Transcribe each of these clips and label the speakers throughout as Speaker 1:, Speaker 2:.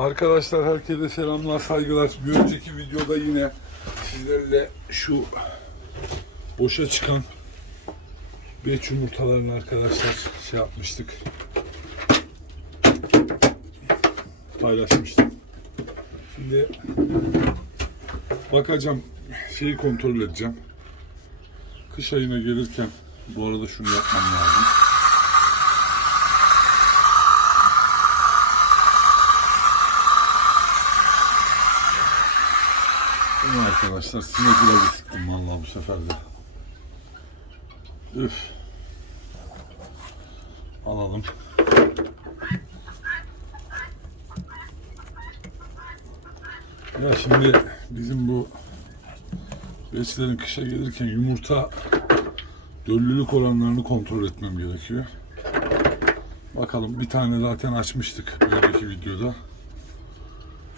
Speaker 1: Arkadaşlar herkese selamlar, saygılar. Bir önceki videoda yine sizlerle şu boşa çıkan beç yumurtalarını arkadaşlar şey yapmıştık. Paylaşmıştım. Şimdi bakacağım, şeyi kontrol edeceğim. Kış ayına gelirken bu arada şunu yapmam lazım. Değil mi arkadaşlar? Sinek ilacı sıktım vallahi bu sefer de. Üf. Alalım. Ya şimdi bizim bu beslerin kışa gelirken yumurta döllülük oranlarını kontrol etmem gerekiyor. Bakalım bir tane zaten açmıştık önceki videoda.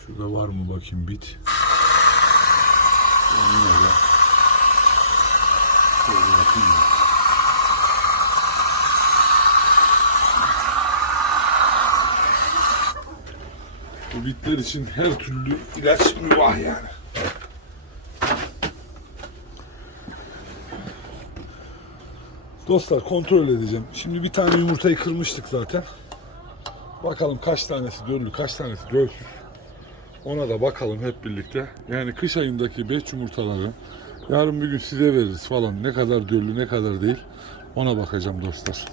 Speaker 1: Şurada var mı bakayım bit. Bu bitler için her türlü ilaç mübah yani. Dostlar kontrol edeceğim. Şimdi bir tane yumurtayı kırmıştık zaten. Bakalım kaç tanesi döllü, kaç tanesi dölsüz. Ona da bakalım hep birlikte. Yani kış ayındaki beş yumurtaları yarın bir gün size veririz falan. Ne kadar döllü ne kadar değil. Ona bakacağım dostlar.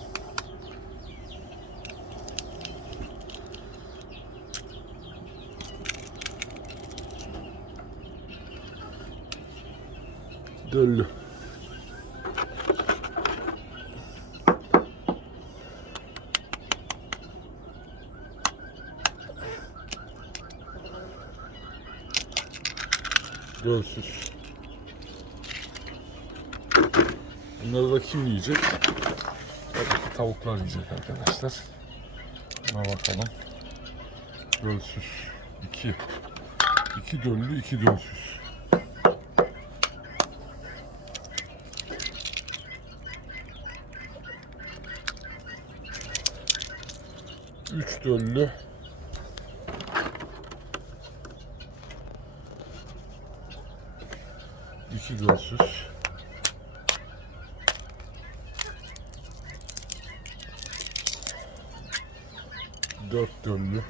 Speaker 1: Döllü. Dölsüz. Bunları da kim yiyecek? Tabii tavuklar yiyecek arkadaşlar. Buna bakalım. Dölsüz. 2. 2 döllü, 2 dölsüz. Üç döllü. İki dölsüz. Dört döllü.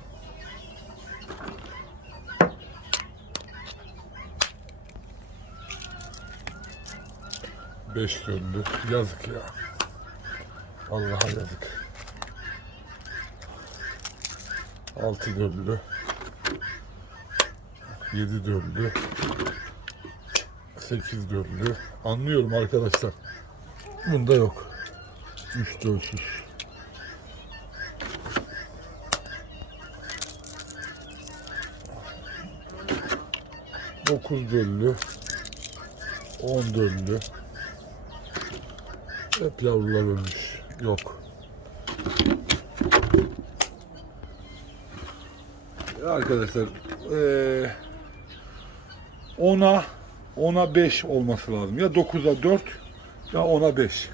Speaker 1: Beş döllü. Yazık ya. Allah'a yazık. Altı döllü. Yedi döllü. 8 dörtlü. Anlıyorum arkadaşlar. Bunda yok. 3 dörtsüz. Dokuz döllü. On döllü. Hep yavrular ölmüş. Yok. Arkadaşlar eee 10'a 10'a 5 olması lazım. Ya 9'a 4 ya 10'a 5.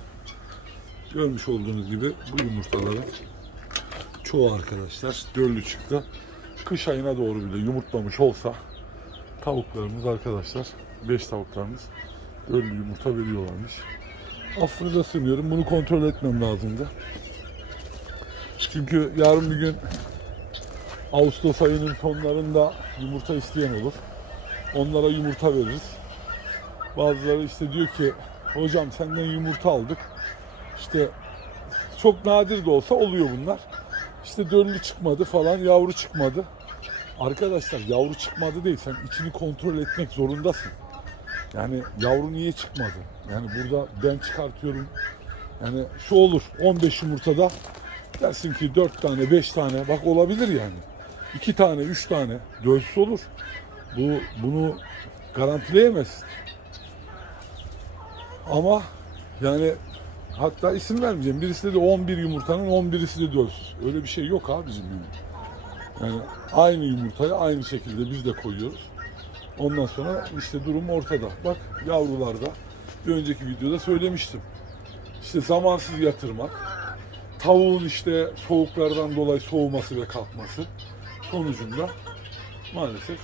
Speaker 1: Görmüş olduğunuz gibi bu yumurtaların çoğu arkadaşlar döllü çıktı. Kış ayına doğru bile yumurtlamış olsa tavuklarımız arkadaşlar 5 tavuklarımız döllü yumurta veriyorlarmış. Affınıza sığınıyorum. Bunu kontrol etmem lazımdı. Çünkü yarın bir gün Ağustos ayının sonlarında yumurta isteyen olur. Onlara yumurta veririz. Bazıları işte diyor ki hocam senden yumurta aldık. İşte çok nadir de olsa oluyor bunlar. İşte döllü çıkmadı falan yavru çıkmadı. Arkadaşlar yavru çıkmadı değil sen içini kontrol etmek zorundasın. Yani yavru niye çıkmadı? Yani burada ben çıkartıyorum. Yani şu olur 15 yumurtada dersin ki 4 tane 5 tane bak olabilir yani. 2 tane 3 tane dölsüz olur. Bu bunu garantileyemezsin. Ama yani hatta isim vermeyeceğim. Birisi de 11 yumurtanın 11'isi de dölsüz. Öyle bir şey yok abicim yani. Yani aynı yumurtayı aynı şekilde biz de koyuyoruz. Ondan sonra işte durum ortada. Bak yavrularda bir önceki videoda söylemiştim. İşte zamansız yatırmak, tavuğun işte soğuklardan dolayı soğuması ve kalkması sonucunda maalesef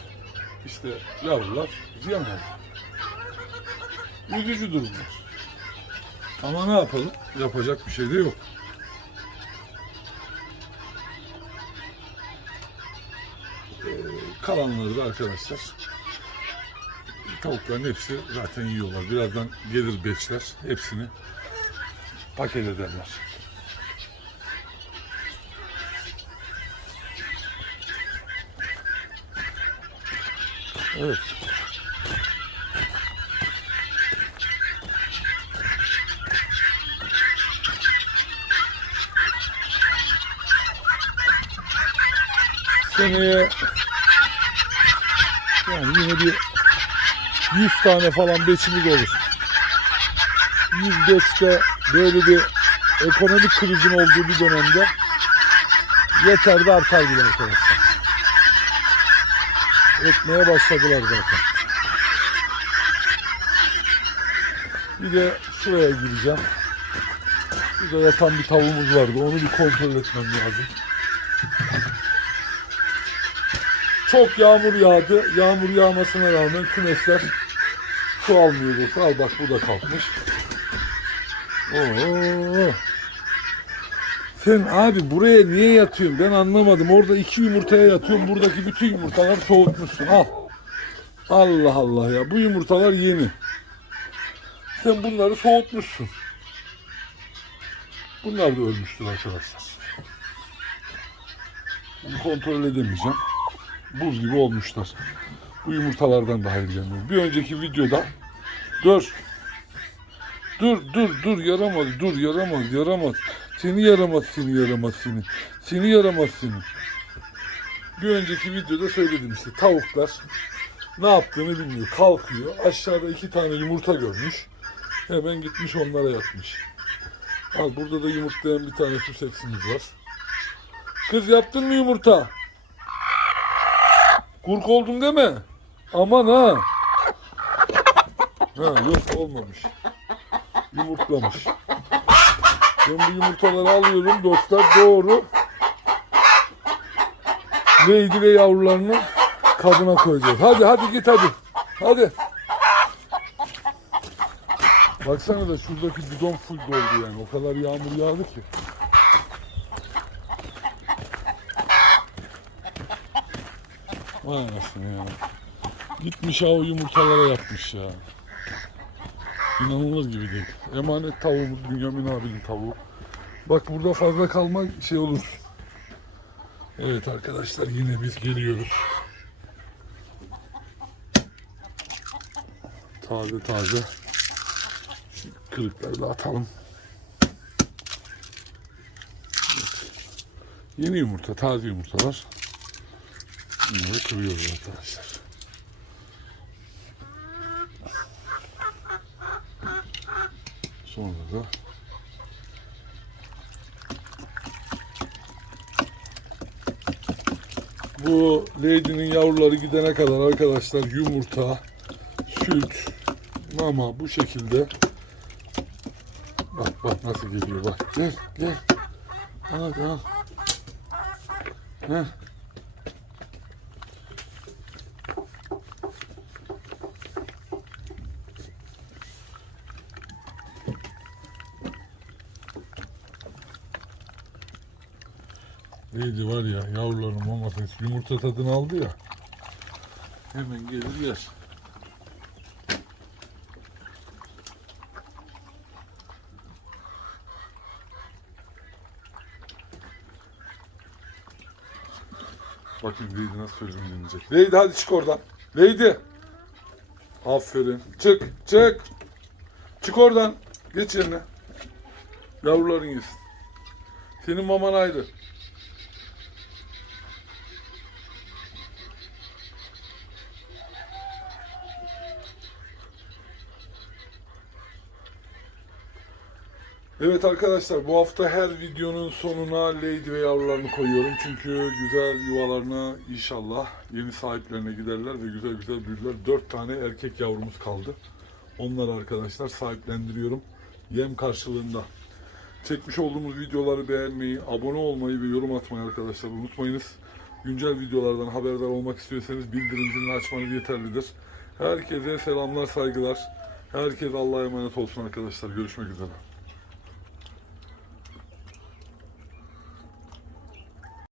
Speaker 1: işte yavrular ziyan oldu. Üzücü durumlar. Ama ne yapalım? Yapacak bir şey de yok. Ee, kalanları da arkadaşlar tavukların hepsi zaten yiyorlar. Birazdan gelir beçler. Hepsini paket ederler. Evet. Seneye yani yine bir 100 tane falan beçimiz olur. 100 beçte böyle bir ekonomik krizin olduğu bir dönemde yeter de artar bile arkadaşlar. Ekmeye başladılar zaten. Bir de şuraya gireceğim. Burada yatan bir tavuğumuz vardı. Onu bir kontrol etmem lazım. Çok yağmur yağdı. Yağmur yağmasına rağmen kümesler su almıyordu. Al bak bu da kalkmış. Oo. Sen abi buraya niye yatıyorsun? Ben anlamadım. Orada iki yumurtaya yatıyorum. Buradaki bütün yumurtaları soğutmuşsun. Al. Allah Allah ya. Bu yumurtalar yeni. Sen bunları soğutmuşsun. Bunlar da ölmüştür arkadaşlar. Bunu kontrol edemeyeceğim. Buz gibi olmuşlar. Bu yumurtalardan da hayır gelmiyor. Bir önceki videoda dur. Dur dur dur yaramaz dur yaramaz yaramaz. Seni yaramaz seni yaramaz seni. Seni yaramaz seni. Bir önceki videoda söyledim işte tavuklar ne yaptığını bilmiyor. Kalkıyor. Aşağıda iki tane yumurta görmüş. Hemen gitmiş onlara yatmış. Al burada da yumurtlayan bir tane su seksimiz var. Kız yaptın mı yumurta? Kurk oldun mi? Aman ha. Ha yok olmamış. Yumurtlamış. Ben bu yumurtaları alıyorum dostlar doğru. Lady ve yavrularını kabına koyacağız. Hadi hadi git hadi. Hadi. Baksana da şuradaki bidon full doldu yani. O kadar yağmur yağdı ki. Vay anasını ya. Gitmiş ha yumurtalara yapmış ya. İnanılır gibi değil. Emanet tavuğumuz Bünyamin abinin tavuğu. Bak burada fazla kalma şey olur. Evet arkadaşlar yine biz geliyoruz. Taze taze kırıkları da atalım. Evet. Yeni yumurta, taze yumurtalar. Bunları kırıyoruz arkadaşlar. Sonra da bu lady'nin yavruları gidene kadar arkadaşlar yumurta, süt, mama bu şekilde bak bak nasıl geliyor bak gel gel hadi al Heh. Neydi var ya yavruların mamasını yumurta tadını aldı ya. Hemen gelir yer. Bakın Leydi nasıl sözümü dinleyecek. Leydi hadi çık oradan. Leydi. Aferin. Çık çık. Çık oradan. Geç yerine. Yavruların yesin. Senin maman ayrı. Evet arkadaşlar bu hafta her videonun sonuna Lady ve yavrularını koyuyorum. Çünkü güzel yuvalarına inşallah yeni sahiplerine giderler ve güzel güzel büyürler. 4 tane erkek yavrumuz kaldı. Onları arkadaşlar sahiplendiriyorum. Yem karşılığında. Çekmiş olduğumuz videoları beğenmeyi, abone olmayı ve yorum atmayı arkadaşlar unutmayınız. güncel videolardan haberdar olmak istiyorsanız bildirim zilini açmanız yeterlidir. Herkese selamlar, saygılar. Herkes Allah'a emanet olsun arkadaşlar. Görüşmek üzere.